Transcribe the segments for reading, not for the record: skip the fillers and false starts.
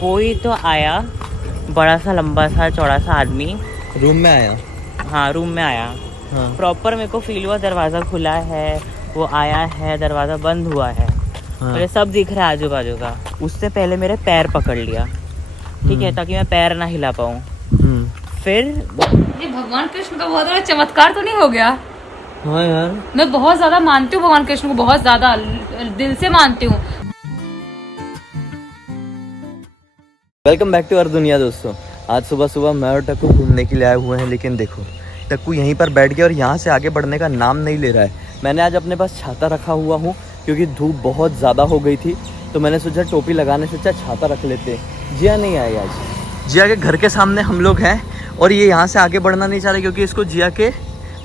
कोई तो आया, बड़ा सा लंबा सा चौड़ा सा आदमी रूम में आया। हाँ रूम में आया। हाँ। प्रॉपर मेरे को फील हुआ दरवाज़ा खुला है, वो आया है, दरवाज़ा बंद हुआ है। हाँ। मुझे सब दिख रहा है आजू बाजू का। उससे पहले मेरे पैर पकड़ लिया, ठीक है, ताकि मैं पैर ना हिला पाऊँ। फिर ये भगवान कृष्ण का बहुत बड़ा चमत्कार तो नहीं हो गया? हाँ यार, मैं बहुत ज्यादा मानती हूँ भगवान कृष्ण को, बहुत ज्यादा दिल से मानती हूँ। वेलकम बैक टू अवर दुनिया दोस्तों। आज सुबह सुबह मैं और टक्कू घूमने के लिए आए हुए हैं, लेकिन देखो टक्कू यहीं पर बैठ गया और यहाँ से आगे बढ़ने का नाम नहीं ले रहा है। मैंने आज अपने पास छाता रखा हुआ हूँ क्योंकि धूप बहुत ज़्यादा हो गई थी, तो मैंने सोचा टोपी लगाने से अच्छा छाता रख लेते। जिया नहीं आई आज। जिया के घर के सामने हम लोग हैं और ये यहाँ से आगे बढ़ना नहीं चाह रहे क्योंकि इसको जिया के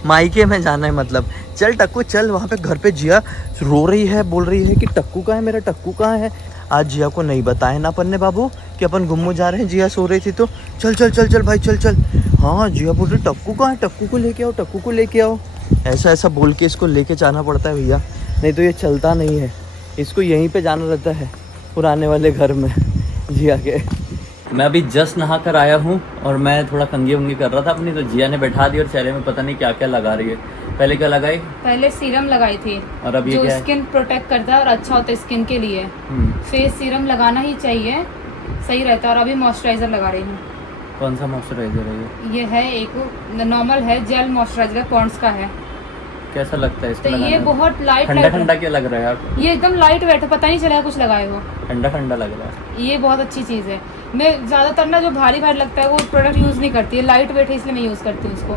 मायके में जाना है। मतलब चल टक्कू चल, वहाँ पे घर पे जिया रो रही है, बोल रही है कि टक्कू कहाँ है, मेरा टक्कू कहाँ है। आज जिया को नहीं बताए ना पन्ने बाबू कि अपन घूमने जा रहे हैं। जिया सो रही थी तो चल चल चल चल भाई चल चल। हाँ जिया बोल रही टक्कू कहाँ है, टक्कू को लेके आओ, टक्कू को लेके आओ। ऐसा ऐसा बोल के इसको लेके जाना पड़ता है भैया, नहीं तो ये चलता नहीं है। इसको यहीं पे जाना रहता है पुराने वाले घर में जिया के। मैं अभी जस्ट नहा कर आया हूँ और मैं थोड़ा कंघी वंगी कर रहा था अपनी, तो जिया ने बैठा दी और चेहरे में पता नहीं क्या क्या लगा रही है। पहले क्या लगाई? पहले सीरम लगाई थी और अब ये जो क्या है? स्किन प्रोटेक्ट करता है और अच्छा होता है स्किन के लिए। फेस सीरम लगाना ही चाहिए, सही रहता है। और अभी मॉइस्चराइजर लगा रही हूँ। कौन सा मॉइस्चराइजर है ये है एक नॉर्मल है, जेल मॉइस्चराइजर पॉन्ड्स का है। कैसा लगता है इसको तो ये बहुत लाइट ठंडा ठंडा क्या लग रहा है आपको? ये एकदम लाइट वेट है, पता नहीं चला कुछ लगाए हो। ठंडा ठंडा लग रहा है। ये बहुत अच्छी चीज़ है। मैं ज़्यादातर ना जो भारी भारी लगता है वो प्रोडक्ट यूज़ नहीं करती है, लाइट वेट है इसलिए मैं यूज़ करती हूँ उसको।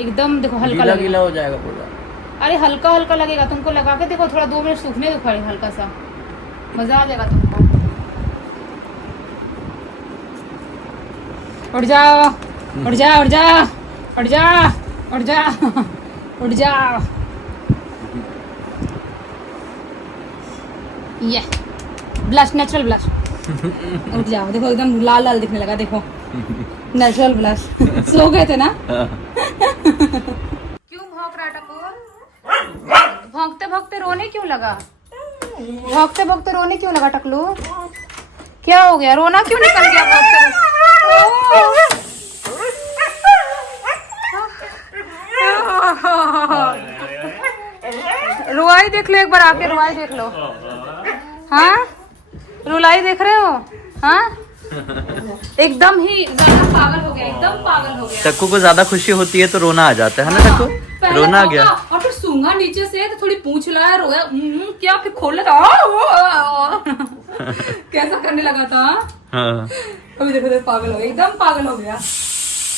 एकदम देखो हल्का गीला गीला हो जाएगा पूरा। अरे हल्का हल्का लगेगा तुमको, लगा के देखो, थोड़ा 2 मिनट सूखने दो खाली हल्का सा, मज़ा आ जाएगा तुमको। उठ जाओ उठ जा उठ जा उठ जा उठ जा उठ जा। ये ब्लश, नेचुरल ब्लश। उठ जाओ, देखो एकदम लाल लाल दिखने लगा, देखो नेचुरल ब्लश। सो गए थे ना? क्यों भौंक रहा टकलू? भौंकते भौंकते रोने क्यों लगा? भौंकते भौंकते रोने क्यों लगा टकलू? क्या हो गया, रोना क्यों निकल गया भौंकते भौंकते? रुआई देख लो एक बार आके, रुआई देख लो। हाँ रुलाई देख रहे हो? हाँ एकदम ही ज्यादा पागल हो गया, एकदम पागल हो गया। टक्कू को ज्यादा खुशी होती है तो रोना आ जाता है ना टक्कू? रोना आ गया और फिर सूंघा नीचे से तो थोड़ी पूंछ लाया, रोया क्या, फिर खोल लेता कैसा करने लगा था। हाँ। अभी देखो देखो पागल हो गया, एकदम पागल हो गया।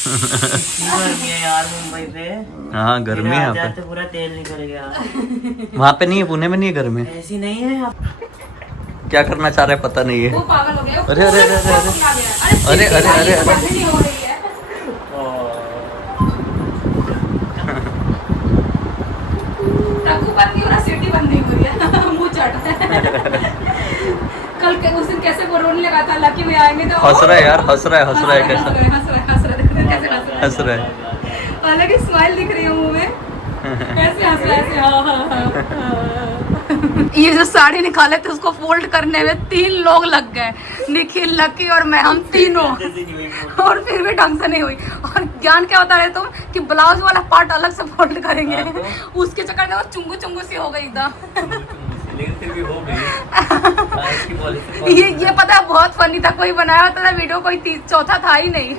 गर्मी है यार मुंबई पे। हाँ गर्मी है यहाँ पे, तो पूरा तेल निकल गया। वहाँ पे नहीं है, पुणे में नहीं है गर्मी। ऐसी नहीं है। क्या करना चाह रहे पता नहीं है। वो पागल हो गया। अरे अरे अरे अरे अरे अरे अरे अरे नहीं हो रही है। टक्कू बंद नहीं हो रहा, सीटी बंद नहीं हो रही है। मुंह चढ़ कल उस दिन कैसे वो रोने लगा था, लकी में आएंगे तो हंस रहा है यार, हंस रहा है, हंस रहा है कैसा हंस रहा है, कैसे हंस रहा है। हालांकि स्माइल दिख रही है मुंह में, कैसे हंस रहा है ऐसे। हाँ हाँ हाँ। ये जो साड़ी निकाले थे उसको फोल्ड करने में 3 लोग लग गए, निखिल, लकी और मैं, हम तीनों, और फिर भी ढंग से नहीं हुई। और ज्ञान क्या बता रहे तुम कि ब्लाउज वाला पार्ट अलग से फोल्ड करेंगे, उसके चक्कर में वो चुंगू चुंगू सी हो गई एकदम। ये पता है बहुत फनी था, कोई बनाया होता था वीडियो, कोई चौथा था ही नहीं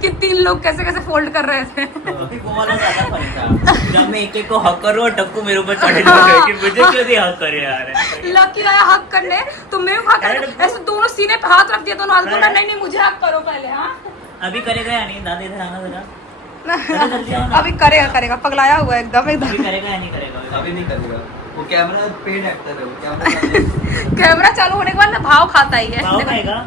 कि 3 लोग कैसे कैसे फोल्ड कर रहे थे। जब मैं एक को हक करूँ और टक्कू मेरे ऊपर चढ़े लगे कि मुझे क्यों नहीं हक करे यार। लकी आया हक करने तो मैं हक ऐसे दोनों सीने पे हाथ रख दिया, दोनों हाथ बोला नहीं नहीं मुझे हक करो पहले। हाँ अभी करेगा या नहीं? दादी जरा अभी करेगा करेगा, पगलाया हुआ एकदम एकदम। अभी करेगा या नहीं करेगा? अभी नहीं करेगा, वो कैमरा पेड एक्टर है, वो कैमरा चालू होने के बाद ना भाव खाता ही है। भाव खाएगा।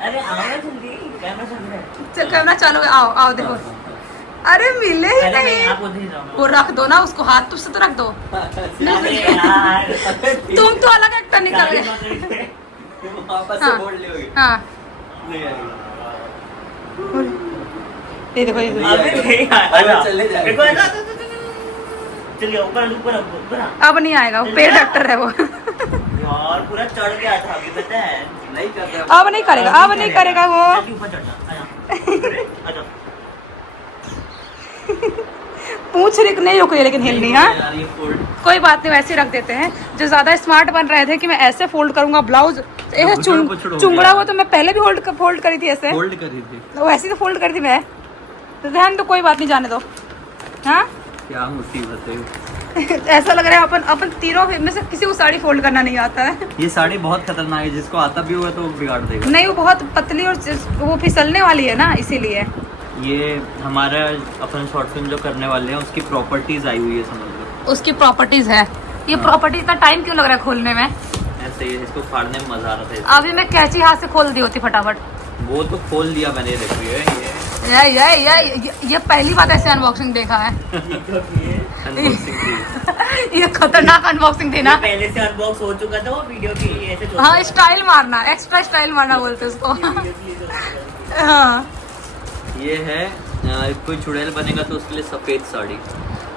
अरे आओ ना जल्दी, कैमरा चल रहा है। चल कैमरा चालू है, आओ आओ देखो। अरे मिले ही अरे नहीं। आप उधर ही जाओ। वो रख दो ना उसको, हाथ तुझसे तो रख दो। अरे यार तुम तो अलग एक्टर निकल गए। वापस हाँ। से बोल लियोगे। हाँ नहीं आएगा। ये देखो ये देखो। अभी नहीं आएगा। अरे चले जाएगा। देखो ऐसा चल गया ऊपर ऊपर। अब नहीं आएगा, वो पेड एक्टर है वो। यार पूरा चढ़ गया था अभी, पता है। नहीं करता है। अब नहीं करेगा, अब नहीं करेगा वो। पूछ रही नहीं रुक रही लेकिन हिल नहीं। हाँ यार ये फोल्ड कोई बात नहीं, वैसे ही रख देते हैं। जो ज्यादा स्मार्ट बन रहे थे कि मैं ऐसे फोल्ड करूंगा ब्लाउज, ऐसे पुछड़ हो चुंगड़ा गया। वो तो मैं पहले भी फोल्ड करी थी ऐसे, फोल्ड करी थी। वैसे ही तो फोल्ड करी थी मैं। तो ध्यान तो कोई बात नहीं, जाने दो। हाँ क्या मुसीबत है। ऐसा लग रहा है अपन तीनों में से किसी को साड़ी फोल्ड करना नहीं आता है। ये साड़ी बहुत खतरनाक है, जिसको आता भी होगा तो वो बिगाड़ देगा। नहीं वो बहुत पतली और वो फिसलने वाली है ना, इसीलिए। ये हमारा अपन शॉर्ट फिल्म जो करने वाले हैं उसकी प्रॉपर्टीज आई हुई है, समझ लो। उसकी प्रॉपर्टीज है ये। हाँ। प्रॉपर्टीज का टाइम क्यों लग रहा है खोलने में? ऐसे ही है, इसको फाड़ने में मजा आ रहा था। अभी मैं कैंची हाथ से खोल दी होती फटाफट। वो तो खोल दिया मैंने, देखो ये पहली बार ऐसे अनबॉक्सिंग देखा है। अनबॉक्सिंग थी। ये खतरनाक अनबॉक्सिंग थी ना। पहले से अनबॉक्स हो चुका था वो वीडियो के लिए, ऐसे हाँ स्टाइल मारना, एक्स्ट्रा स्टाइल मारना बोलते उसको। हाँ ये है कोई चुड़ैल बनेगा तो उसके लिए सफेद साड़ी, ये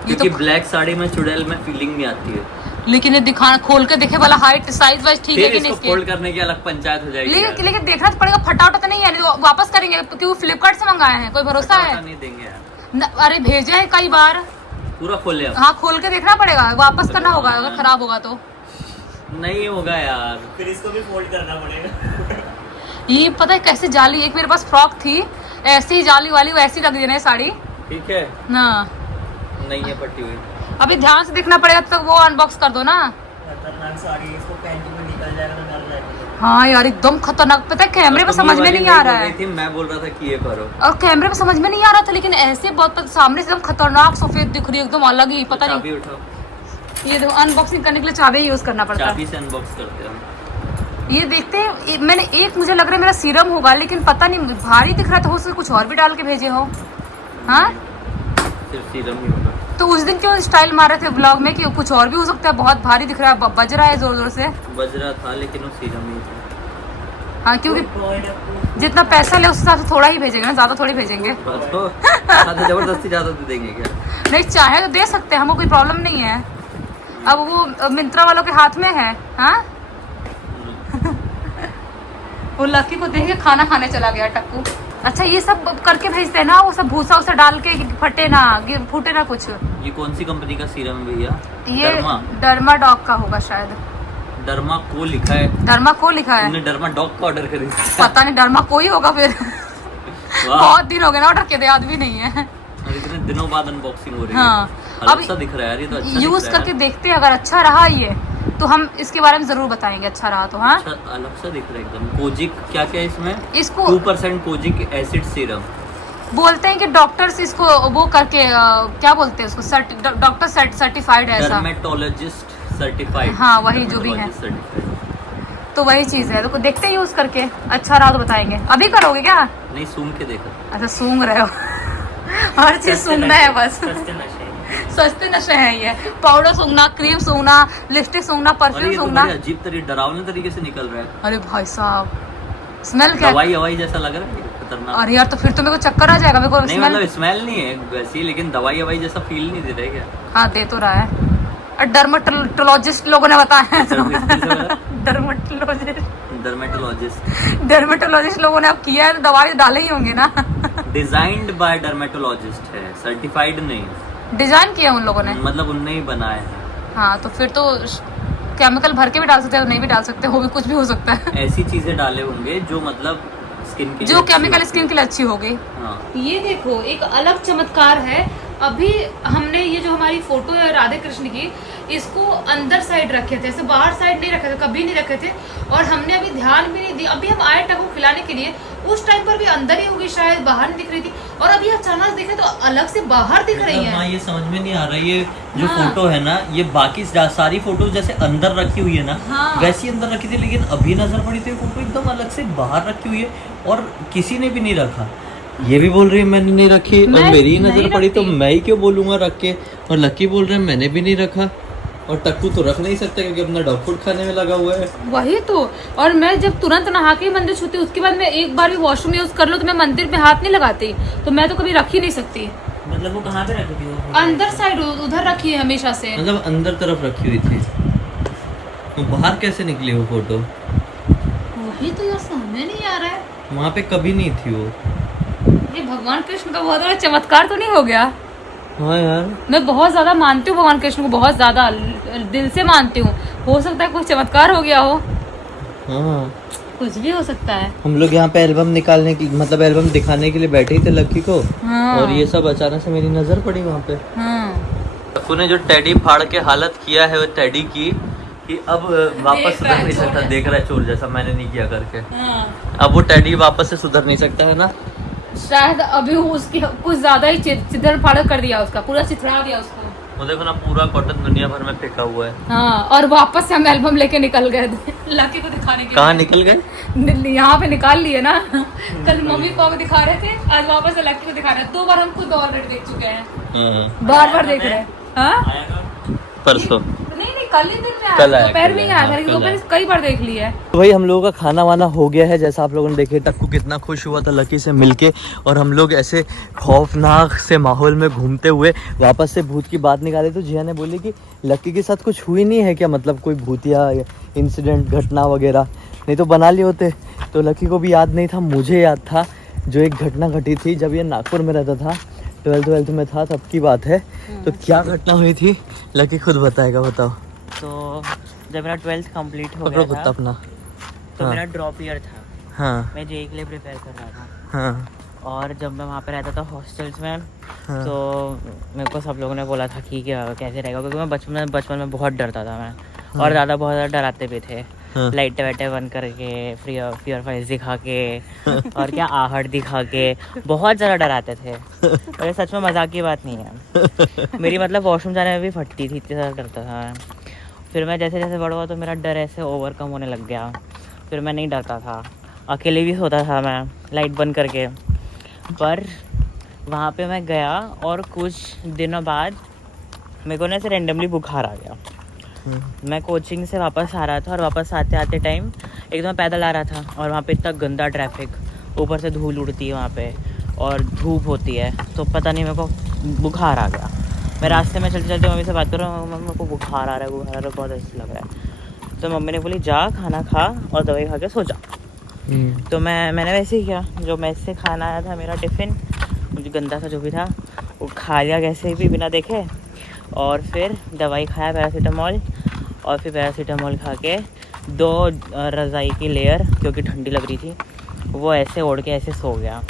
क्योंकि तो ब्लैक साड़ी में चुड़ैल में फीलिंग नहीं आती है। लेकिन ये दिखाना खोल के देखे वाला हाइट साइज वाइज ठीक है फिर कि इसको नहीं इसकी? फोल्ड करने की अलग पंचायत हो जाएगी। यार। लेकिन देखना तो पड़ेगा, फटा उटा तो नहीं है, नहीं तो वापस करेंगे क्योंकि वो फ्लिपकार्ट से मंगाए हैं, कोई भरोसा है? नहीं देंगे यार, अरे भेजे हैं कई बार। पूरा खोले हम। हाँ खोल के देखना पड़ेगा, वापस करना होगा अगर खराब होगा तो। नहीं होगा यार, फिर इसको भी फोल्ड करना पड़ेगा। ये पता है कैसे जाली, एक मेरे पास फ्रॉक थी ऐसी ही जाली वाली, वैसी लग रही है साड़ी ठीक है ना। नहीं है पट्टी हुई। अभी ध्यान से देखना पड़ेगा, तो वो अनबॉक्स कर दो ना। खतरनाक साड़ी, इसको पहन के निकल जाएगा तो डर जाएगा। हाँ यार एकदम खतरनाक। पता है कैमरे पे समझ में नहीं आ रहा है, थी, मैं बोल रहा था कि ये करो, और कैमरे पे समझ में नहीं आ रहा था, लेकिन ऐसे बहुत सामने से एकदम खतरनाक सफेद दिख रही है, एकदम अलग ही। पता चाबी नहीं, उठाओ। ये देखो अनबॉक्सिंग करने के लिए चाबी यूज करना पड़ता है। चाबी से अनबॉक्स करते हैं हम। ये देखते हैं, मैंने एक मुझे लग रहा है मेरा सीरम होगा, लेकिन पता नहीं भारी दिख रहा था, हो सकता कुछ और भी डाल के भेजे हो। हाँ सिर्फ सीरम ही होगा। तो उस दिन क्यों स्टाइल मार रहे थे ब्लॉग में कि कुछ और भी हो सकता है, बहुत भारी दिख रहा है, बज रहा है जोर जोर से। बज रहा था लेकिन वो सीरम ही था। हाँ क्योंकि जितना पैसा ले उस हिसाब से थोड़ा ही भेजेंगे ना, ज्यादा थोड़ी भेजेंगे। बस तो ज़्यादा जबरदस्ती ज़्यादा तो देंगे क्या? नहीं चाहे तो दे सकते हैं, हमको कोई प्रॉब्लम नहीं है। अब वो मिंत्रा वालों के हाथ में है। हाँ वो लकी को देख के खाना खाने चला गया टक्कू। अच्छा ये सब करके भेजते हैं ना, वो सब भूसा उसा डाल के फटे ना, फूटे ना कुछ। ये कौन सी कंपनी का सीरम है भैया? ये डर्मा डॉग का होगा शायद। डर्मा को लिखा है। डर्मा को लिखा है, तुमने डर्मा डॉग का ऑर्डर करी? पता नहीं डर्मा को ही होगा फिर। वाह, बहुत दिन हो गए ना ऑर्डर किए थे, याद भी नहीं है। और इतने दिनों बाद अनबॉक्सिंग हो रही हाँ, है। अलग सा दिख रहा है यार, ये तो अच्छा यूज दिख रहा है। करके देखते हैं, अगर अच्छा रहा ये तो हम इसके बारे में जरूर बताएंगे, अच्छा रहा तो। हाँ अच्छा, अलग सा दिख रहा है एकदम। कोजिक क्या क्या है इसमें? इसको 2% कोजिक एसिड सीरम। बोलते हैं कि डॉक्टर्स इसको वो करके क्या बोलते हैं उसको, डॉक्टर सर्टिफाइड है ऐसा। Dermatologist certified. हाँ, वही जो भी है। तो वही चीज है, तो देखते हैं यूज करके, अच्छा रहा तो बताएंगे। अभी करोगे क्या? नहीं, सूंघ के देखा। अच्छा सूंघ रहे हो। हर चीज सूंघना है बस। सस्ते नशे। सस्ते नशे हैं ये। पाउडर सूंघना, क्रीम सूंघना, लिपस्टिक सूंघना, और परफ्यूम ये तो सूंघना। बड़े अजीब तरीके, डरावने तरीके से निकल रहा है। अरे भाई साहब स्मेल क्या? दवाई हवाई जैसा लग रहा है, खतरनाक। अरे यार तो फिर तो मेरे को चक्कर आ जाएगा, मेरे को नहीं स्मेल। मतलब स्मेल नहीं है वैसी, लेकिन दवाई हवाई जैसा फील नहीं दे रहा है क्या? हाँ दे तो रहा है। डर्मेटोलॉजिस्ट लोगों ने बताया है। डर्मेटोलॉजिस्ट लोगों ने अब किया है, तो दवाई डाले ही होंगे ना। डिजाइंड बाय डर्मेटोलॉजिस्ट है, सर्टिफाइड नहीं। डिजाइन किया उन लोगों ने, मतलब उनने ही बनाया है। हाँ तो फिर तो केमिकल भर के भी डाल सकते हैं, नहीं भी डाल सकते, वो भी कुछ भी हो सकता है। ऐसी चीजें डाले होंगे जो मतलब स्किन के जो केमिकल स्किन के लिए अच्छी होगी। हाँ। ये देखो एक अलग चमत्कार है। अभी हमने ये जो हमारी फोटो है राधे कृष्ण की, इसको अंदर साइड रखे थे, ऐसे बाहर साइड नहीं रखे थे, कभी नहीं रखे थे, और हमने अभी ध्यान भी नहीं दिया। अभी हम आए टकू खिलाने के लिए, उस टाइम पर भी अंदर ही होगी शायद, बाहर नहीं दिख रही थी, और अभी अचानक देखे तो अलग से बाहर दिख रही है। हाँ, ये समझ में नहीं आ रहा, ये जो हाँ। फोटो है ना, ये बाकी सारी फोटो जैसे अंदर रखी हुई है ना, हाँ। वैसी अंदर रखी थी, लेकिन अभी नजर पड़ी तो ये फोटो एकदम अलग से बाहर रखी हुई है, और किसी ने भी नहीं रखा। ये भी बोल रही है मैंने नहीं रखी, और मैं मेरी ही नहीं नजर पड़ी तो रखती। मैं ही क्यों बोलूंगा रख के, और लकी बोल रहे हैं मैंने भी नहीं रखा, और टक्कू तो रख नहीं सकता क्योंकि अपना डॉग फूड खाने में लगा हुआ है। वही तो। और मैं जब तुरंत नहा के ही मंदिर छूती, उसके बाद मैं एक बार भी वॉशरूम यूज कर लूँ तो मैं मंदिर पे हाथ नहीं लगाती, तो मैं तो कभी रख ही नहीं सकती। मतलब वो कहाँ पे रखी थी वो? अंदर साइड उधर रखी है हमेशा से। मतलब अंदर तरफ रखी हुई थी, तो बाहर कैसे निकली वो फोटो? ये तो यार समझ नहीं आ रहा है, वहाँ पे कभी नहीं थी वो। ये भगवान कृष्ण का बहुत बड़ा चमत्कार तो नहीं हो गया? हाँ यार, मैं बहुत ज्यादा मानती हूँ भगवान कृष्ण को, बहुत ज्यादा दिल से मानती हूँ। हो सकता है कोई चमत्कार हो गया हो, हाँ। कुछ भी हो सकता है। हम लोग यहाँ पे एल्बम निकालने की मतलब एल्बम दिखाने के लिए बैठे ही थे लक्की को। हाँ। और ये सब अचानक से मेरी नजर पड़ी वहाँ पे। हाँ। लक्कू ने जो टेडी फाड़ के हालत किया है वो टेडी की कि अब वापस सुधर नहीं सकता। देख रहा है चोर जैसा, मैंने नहीं किया करके। हाँ। अब वो टेडी वापस से सुधर नहीं सकता है ना। शायद अभी उसकी कुछ ज्यादा ही चिदर फाड़ कर दिया, उसका पूरा चिथड़ा दिया उसको। वो देखो ना, पूरा कॉटन दुनिया भर में फेंका हुआ है। हाँ, और वापस से हम एल्बम लेके निकल गए थे लकी को दिखाने के कहाँ निकल गए? लिए। यहाँ पे निकाल लिए ना। कल मम्मी पापा दिखा रहे थे, आज वापस से लकी को दिखा रहे हैं। 2 बार हम खुद ऑलरेडी देख चुके हैं, बार बार देख रहे हैं। हाँ? परसों नहीं कल ही दिन में कल आया, दोपहर में ही आया था, हाँ, लेकिन कल दोपहर आया। कई बार देख लिया है। तो भाई हम लोगों का खाना वाना हो गया है, जैसा आप लोगों ने देखे। टक्कू कितना खुश हुआ था लकी से मिलके, और हम लोग ऐसे खौफनाक से माहौल में घूमते हुए वापस से भूत की बात निकाली। तो जिया ने बोली कि लकी के साथ कुछ हुई नहीं है क्या, मतलब कोई भूतिया इंसिडेंट घटना वगैरह, नहीं तो बना लिए होते। तो लकी को भी याद नहीं था, मुझे याद था। जो एक घटना घटी थी जब ये नागपुर में रहता था, 12th में था, तब की बात है। तो क्या घटना हुई थी लकी खुद बताएगा, बताओ। तो जब मेरा 12th कंप्लीट हो पकड़ो गया कुत्ता था, अपना। तो हाँ। मेरा ड्रॉप ईयर था। हाँ मैं जेई के लिए प्रिपेयर कर रहा था। हाँ और जब मैं वहाँ पे रहता था हॉस्टल्स में, हाँ। तो मेरे को सब लोगों ने बोला था कि क्या कैसे रहेगा, क्योंकि मैं बचपन में बहुत डरता था मैं। और दादा बहुत ज़्यादा डराते भी थे। हाँ। लाइटें वाइटें बंद करके, फियर फाइल्स दिखा के और क्या आहट दिखा के बहुत ज़्यादा डराते थे। और ये सच में मजाक की बात नहीं है। मेरी मतलब वॉशरूम जाने में भी फटती थी, इतनी ज़्यादा डरता था मैं। फिर मैं जैसे जैसे बड़ा हुआ तो मेरा डर ऐसे ओवरकम होने लग गया। फिर मैं नहीं डरता था, अकेले भी सोता था मैं लाइट बंद करके। पर वहाँ पे मैं गया और कुछ दिनों बाद मेरे को ना ऐसे रेंडमली बुखार आ गया। मैं कोचिंग से वापस आ रहा था, और वापस आते आते टाइम एकदम पैदल आ रहा था, और वहाँ पे इतना गंदा ट्रैफिक, ऊपर से धूल उड़ती है वहाँ पे, और धूप होती है। तो पता नहीं मेरे को बुखार आ गया। मैं रास्ते में चलते चलते मम्मी से बात कर रहा हूँ, मेरे को बुखार आ रहा है, बहुत ऐसा लग रहा है। तो मम्मी ने बोली जा खाना खा और दवाई खा के सो जा। तो मैंने वैसे ही किया। जो मैस से खाना आया था मेरा टिफ़िन, मुझे गंदा सा जो भी था वो खा लिया कैसे भी बिना देखे। और फिर दवाई खाया पैरासीटामॉल, और फिर पैरासीटामॉल खा के 2 रज़ाई की लेयर, क्योंकि ठंडी लग रही थी, वो ऐसे ओढ़ के ऐसे सो गया।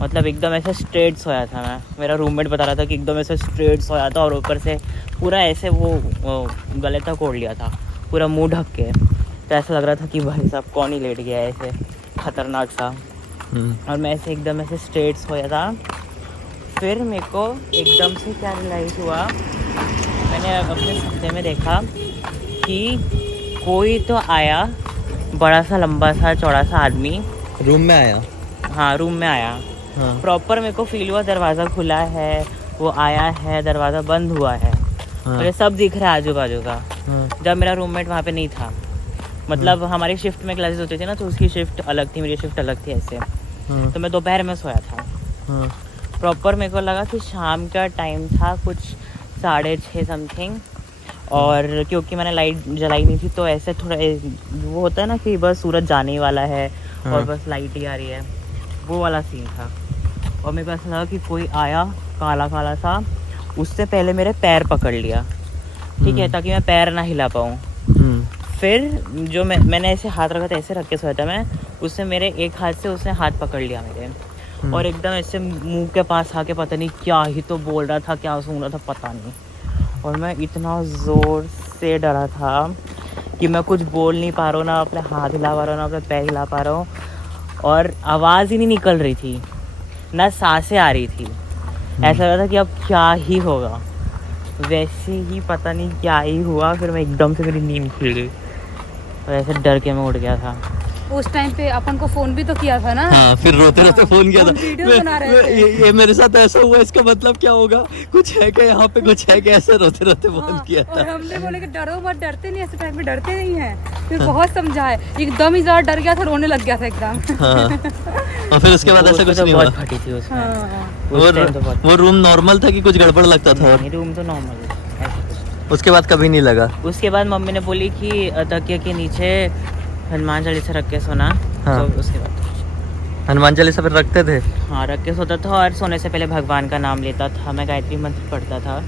मतलब एकदम ऐसे स्ट्रेट सोया था मैं। मेरा रूममेट बता रहा था कि एकदम ऐसे स्ट्रेट सोया था, और ऊपर से पूरा ऐसे वो गले तक ओढ़ लिया था, पूरा मुंह ढक के। तो ऐसा लग रहा था कि भाई साहब कौन ही लेट गया है ऐसे खतरनाक सा। और मैं ऐसे एकदम ऐसे स्ट्रेट सोया था। फिर मेरे को एकदम से क्या रियलाइज़ हुआ, मैंने अपने सपने में देखा कि कोई तो आया, बड़ा सा लंबा सा चौड़ा सा आदमी रूम में आया। हाँ रूम में आया। हाँ। प्रॉपर मेरे को फील हुआ दरवाज़ा खुला है, वो आया है, दरवाज़ा बंद हुआ है। हाँ। मुझे सब दिख रहा है आजू बाजू का। हाँ। जब मेरा रूममेट वहाँ पे नहीं था, मतलब हमारी शिफ्ट में क्लासेस होती थी ना, तो उसकी शिफ्ट अलग थी, मेरी शिफ्ट अलग थी ऐसे। हाँ। तो मैं दोपहर में सोया था। हाँ। प्रॉपर मेरे को लगा कि शाम का टाइम था, कुछ 6:30 समथिंग। और क्योंकि मैंने लाइट जलाई नहीं थी, तो ऐसे थोड़ा वो होता है ना कि बस सूरज जाने ही वाला है और बस लाइट ही आ रही है, वो वाला सीन था। और मेरे को ऐसा लगा कि कोई आया काला काला सा, उससे पहले मेरे पैर पकड़ लिया, ठीक है, ताकि मैं पैर ना हिला पाऊँ। फिर जो मैंने ऐसे हाथ रखा था, ऐसे रख के सोया था मैं, उससे मेरे एक हाथ से उसने हाथ पकड़ लिया मेरे, और एकदम ऐसे मुंह के पास आके पता नहीं क्या ही तो बोल रहा था, क्या सुन रहा था पता नहीं। और मैं इतना ज़ोर से डरा था कि मैं कुछ बोल नहीं पा रहा हूँ, ना अपने हाथ हिला पा रहा हूँ, ना अपने पैर हिला पा रहा हूँ, और आवाज़ ही नहीं निकल रही थी, ना सांसें आ रही थी। ऐसा लग रहा था कि अब क्या ही होगा। वैसे ही पता नहीं क्या ही हुआ। फिर मैं एकदम से मेरी नींद खुल गई, और ऐसे डर के मैं उठ गया था। उस टाइम पे अपन को फोन भी तो किया था ना। हाँ, फिर रोते रोते फोन किया था। वीडियो बना रहे थे। ये मेरे साथ ऐसा हुआ, इसका मतलब क्या होगा, कुछ है क्या यहाँ पे, कुछ है क्या, ऐसे रोते रोते फोन किया और था। हमने बोले कि डरो मत, डरते नहीं, ऐसे टाइम में डरते नहीं है। फिर बहुत समझाए, एकदम ही ज्यादा डर गया था, रोने लग गया था एकदम। हाँ। और फिर उसके बाद ऐसा कुछ नहीं हुआ। बहुत फटी थी उसमें। हाँ। वो रूम नॉर्मल था कि कुछ गड़बड़ लगता था? रूम तो नॉर्मल है। उसके बाद कभी नहीं लगा? उसके बाद मम्मी ने बोली कि तकिया के नीचे हनुमान चालीसा रख के सोना। हाँ। तो उसके बाद हनुमान चालीसा फिर रखते थे? हाँ रख के सोता था और सोने से पहले भगवान का नाम लेता था। मैं गायत्री मंत्र पढ़ता था।